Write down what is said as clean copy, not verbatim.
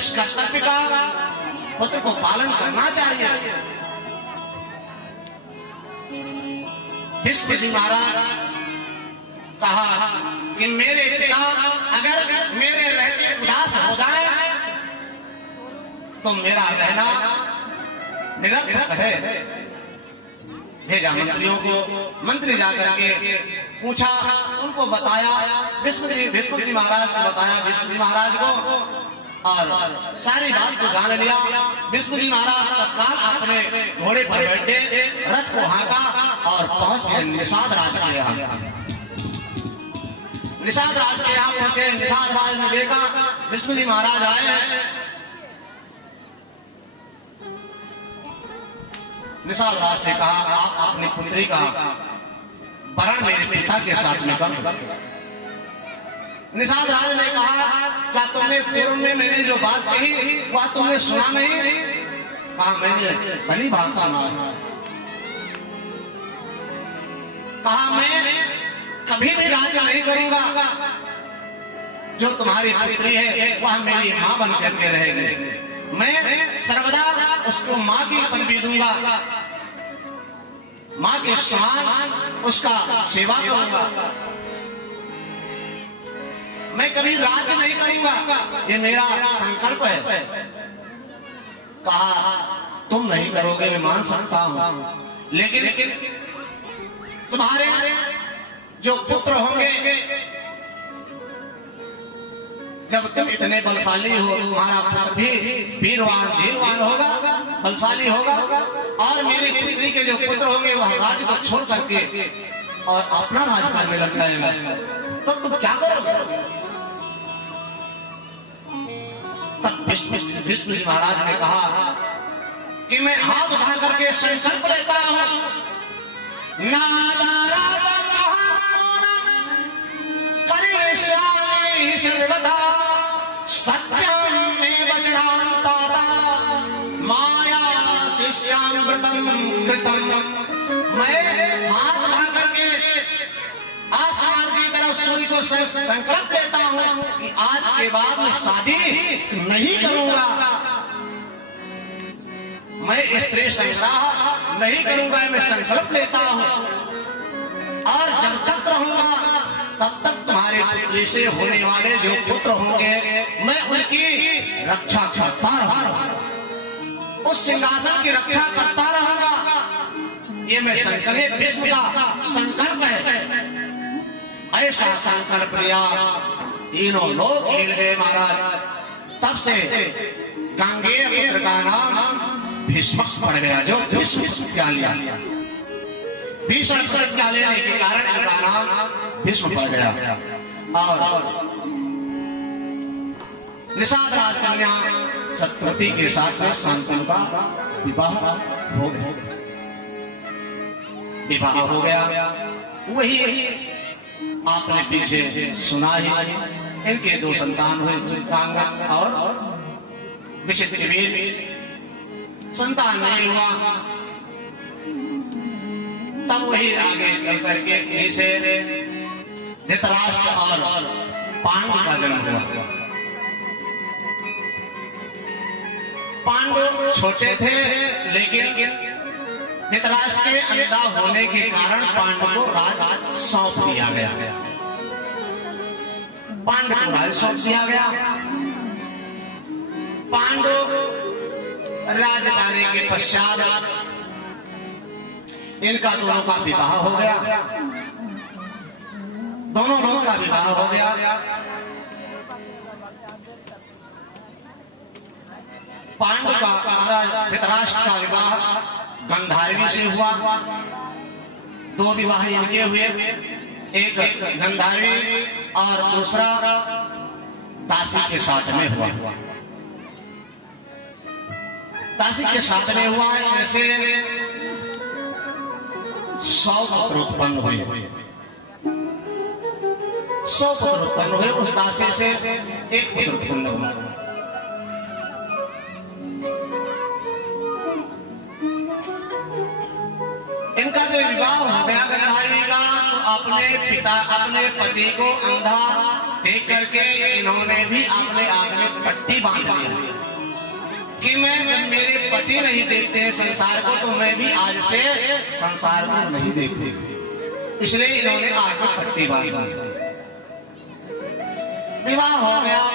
इस कर्तव्य का पुत्र को पालन करना चाहिए। भीष्म जी महाराज कहा कि मेरे पिता अगर मेरे रहते उदास हो जाए तो मेरा रहना निरर्थक है। भेजा मंत्रियों को, मंत्री जाकर के पूछा, उनको बताया, भीष्म जी महाराज को बताया, भीष्म जी महाराज को, और सारी बात को जान लिया। भीष्म जी महाराज तत्काल अपने घोड़े पर बैठे, रथ को हाँका और पहुंच गए निषाद राज के यहाँ। निषाद राज के यहाँ पहुंचे, निषाद राज ने देखा भीष्म जी महाराज आए हैं। निषाद राज से कहा, आप अपनी पुत्री का वरण मेरे पिता के साथ में कर। निषाद राज ने कहा, क्या तुमने पूर्व में मैंने जो बात कही वह तुमने सुना नहीं? कहा, मैंने भली बात सुना। कहा, मैं कभी भी राज्य नहीं करूंगा। जो तुम्हारी पुत्री है वह मेरी मां बन करके रहेगी। मैं सर्वदा उसको मां की पदवी दूंगा, मां के समान उसका सेवा करूंगा। मैं कभी राज्य नहीं करूंगा, ये मेरा संकल्प है। कहा, तुम नहीं करोगे मैं मान सकता हूं, लेकिन तुम्हारे जो पुत्र होंगे, जब तुम इतने बलशाली हो, तुम्हारा पुत्र भी वीरवान धीरवान होगा, बलशाली होगा, और मेरी पुत्री के जो पुत्र होंगे वह राज्य को छोड़ करके और अपना राज करने लग जाएगा, तो तुम क्या करोगे? तब भीष्म जी महाराज ने कहा कि मैं हाथ उठा करके संकल्प लेता हूं, सर्वदा सत्यम में वज्रांता माया शिष्यामृतम कृतम। मैं हाथ उठा करके आसमान की तरफ सूर्य को संकल्प लेता हूं कि आज के बाद मैं शादी नहीं करूंगा, मैं स्त्री संग्रह नहीं करूंगा, मैं संकल्प लेता हूं, और जब तक रहूंगा तब तक तुम्हारे पुत्री से होने वाले जो पुत्र होंगे मैं उनकी रक्षा करता रहूंगा, उस सिंहासन की रक्षा करता रहूंगा। ये मैं संकल्प, भीष्म का संकल्प है। ऐसा संकल्प लिया, तीनों लोग खेल गए महाराज। तब से गांगेय पुत्र का नाम भीष्म पड़ गया, जो भीष्म क्या लिया, भीष्म क्या लेने के कारण इनका नाम भीष्म पड़ गया। और निषाद राजकन्या सत्यवती के साथ में शांतनु का विवाह हो गया। विवाह हो गया, वही आपने पीछे सुना ही, इनके दो संतान हुए, चित्रांगद और विचित्रवीर। संतान नहीं हुआ, तब वही आगे चल करके इसे धृतराष्ट्र और पांडु का जन्म हुआ। पांडु छोटे थे, लेकिन धृतराष्ट्र के अंधा होने के कारण पांडु को राज सौंप दिया गया। पांडु को राज सौंप दिया गया। पांडु राज लाने के पश्चात इनका दोनों का विवाह हो गया, दोनों लोगों का विवाह हो गया। पांडु का महाराज धृतराष्ट्र का विवाह गंधारवी से हुआ। दो विवाह इनके हुए, एक गंधारवी और दूसरा दासी के साथ में हुआ। दासी के साथ में हुआ, ऐसे 100 पुत्र उत्पन्न हुए। 100 पुत्र उत्पन्न हुए, उस दासी से एक पुत्र उत्पन्न हुआ। इनका जो विवाह हो गया गंधारवी का, तो अपने पिता, अपने पति को अंधा देख करके इन्होंने भी अपने आप में पट्टी बांध लिया कि मैं जब मेरे पति नहीं देखते हैं संसार को, तो मैं भी आज से संसार को नहीं देखूंगी। इसलिए इन्होंने आग में पट्टी बांध ली। विवाह हो गया।